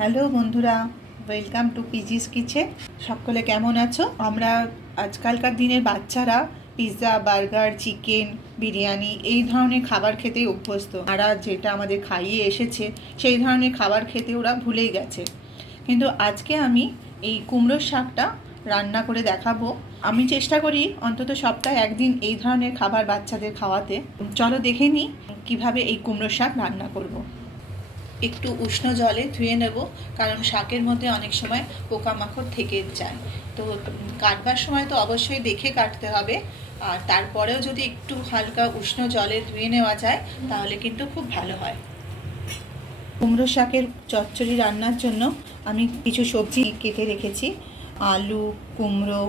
Hello বন্ধুরা, welcome to পিজিস kitchen. সকলে কেমন আছো? আমরা আজকালকার দিনের বাচ্চারা পিৎজা, বার্গার, চিকেন, বিরিয়ানি এই ধরনের খাবার খেতেই অভ্যস্ত। আর যেটা আমাদের খাইয়ে এসেছে সেই ধরনের খাবার খেতে ওরা ভুলেই গেছে। কিন্তু আজকে আমি এই কুমড়োর শাকটা রান্না করে দেখাবো। আমি চেষ্টা করি অন্তত সপ্তাহে একদিন এই ধরনের খাবার বাচ্চাদের খাওয়াতে। চলো দেখে নিই কীভাবে এই কুমড়োর শাক রান্না করব। একটু উষ্ণ জলে ধুয়ে নেব, কারণ শাকের মধ্যে অনেক সময় পোকামাকড় থেকে যায়। তো কাটবার সময় তো অবশ্যই দেখে কাটতে হবে, আর তারপরেও যদি একটু হালকা উষ্ণ জলে ধুয়ে নেওয়া যায় তাহলে কিন্তু খুব ভালো হয়। কুমড়ো শাকের চচ্চড়ি রান্নার জন্য আমি কিছু সবজি কেটে রেখেছি। আলু, কুমড়ো,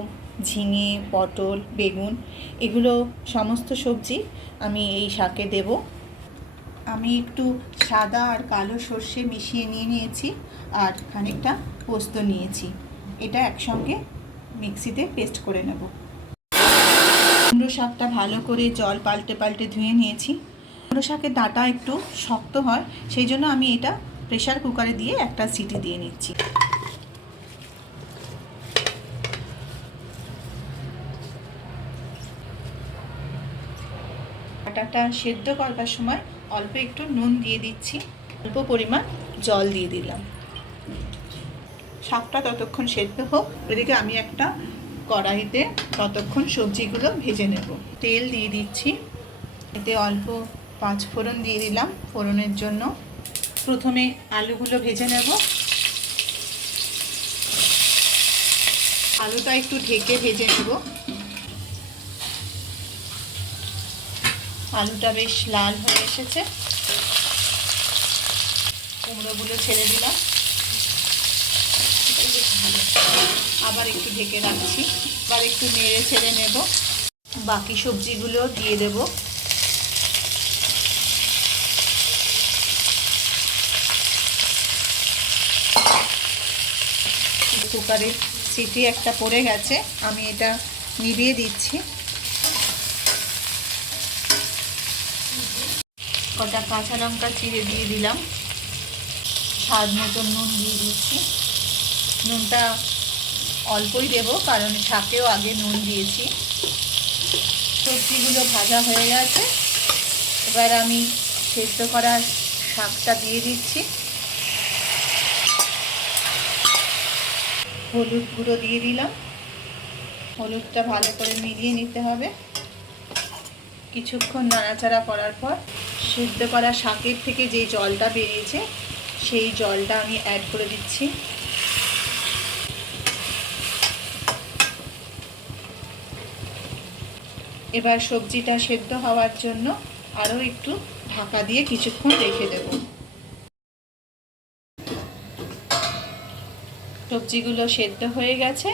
ঝিঙে, পটল, বেগুন, এগুলো সমস্ত সবজি আমি এই শাকে দেব। আমি একটু সাদা আর কালো সর্ষে মিশিয়ে নিয়েছি, আর খানিকটা পোস্ত নিয়েছি। এটা একসঙ্গে মিক্সিতে পেস্ট করে নেব। কুমড়ো শাকটা ভালো করে জল পাল্টে পাল্টে ধুয়ে নিয়েছি। কুমড়ো শাকের ডাঁটা একটু শক্ত হয়, সেই জন্য আমি এটা প্রেসার কুকারে দিয়ে একটা সিটি দিয়ে নিচ্ছি। ডাঁটাটা সেদ্ধ করবার সময় অল্প একটু নুন দিয়ে দিচ্ছি, অল্প পরিমাণ জল দিয়ে দিলাম। শাকটা ততক্ষণ সেদ্ধ হোক, এদিকে আমি একটা কড়াইতে ততক্ষণ সবজিগুলো ভেজে নেব। তেল দিয়ে দিচ্ছি, এতে অল্প 5 ফোড়ন দিয়ে দিলাম ফোড়নের জন্য। প্রথমে আলুগুলো ভেজে নেব। আলুটা একটু ঢেকে ভেজে নেব। আলুটা বেশ লাল হয়ে এসেছে। কুমড়োগুলো ছেড়ে দিলাম। আবার একটু ঢেকে রাখছি, আবার একটু নেড়ে ছেড়ে নেব। বাকি সবজিগুলো দিয়ে দেব। কুকারের সিটি একটা পড়ে গেছে, আমি এটা নিভিয়ে দিচ্ছি। কটা কাঁচা লঙ্কা চিড়ে দিয়ে দিলাম। স্বাদ মতো নুন দিয়ে দিচ্ছি। নুনটা অল্পই দেব, কারণ শাকেও আগে নুন দিয়েছি। সবজিগুলো ভাজা হয়ে গেছে, এবার আমি সেদ্ধ করা শাকটা দিয়ে দিচ্ছি। হলুদ গুঁড়ো দিয়ে দিলাম। হলুদটা ভালো করে মিলিয়ে নিতে হবে। কিছুক্ষণ নাড়াচাড়া করার পর সেদ্ধ করা শাকের থেকে যে জলটা বেরিয়েছে সেই জলটা আমি অ্যাড করে দিচ্ছি। এবার সবজিটা সেদ্ধ হওয়ার জন্য আরও একটু ঢাকা দিয়ে কিছুক্ষণ রেখে দেব। সবজিগুলো সেদ্ধ হয়ে গেছে,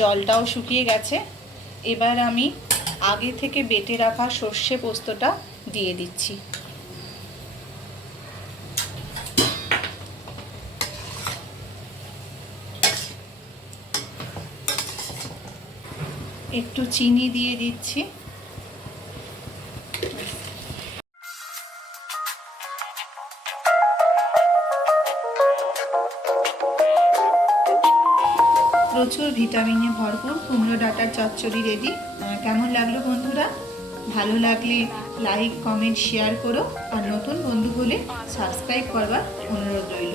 জলটাও শুকিয়ে গেছে। এবার আমি আগে থেকে বেটে রাখা সর্ষে পোস্তটা দিয়ে দিচ্ছি। একটু চিনি দিয়ে দিচ্ছি। প্রচুর ভিটামিনে ভরপুর কুমড়ো ডাঁটার চচ্চড়ি রেডি। কেমন লাগলো বন্ধুরা? ভালো লাগলে লাইক, কমেন্ট, শেয়ার করো, আর নতুন বন্ধু হলে সাবস্ক্রাইব করবার অনুরোধ রইল।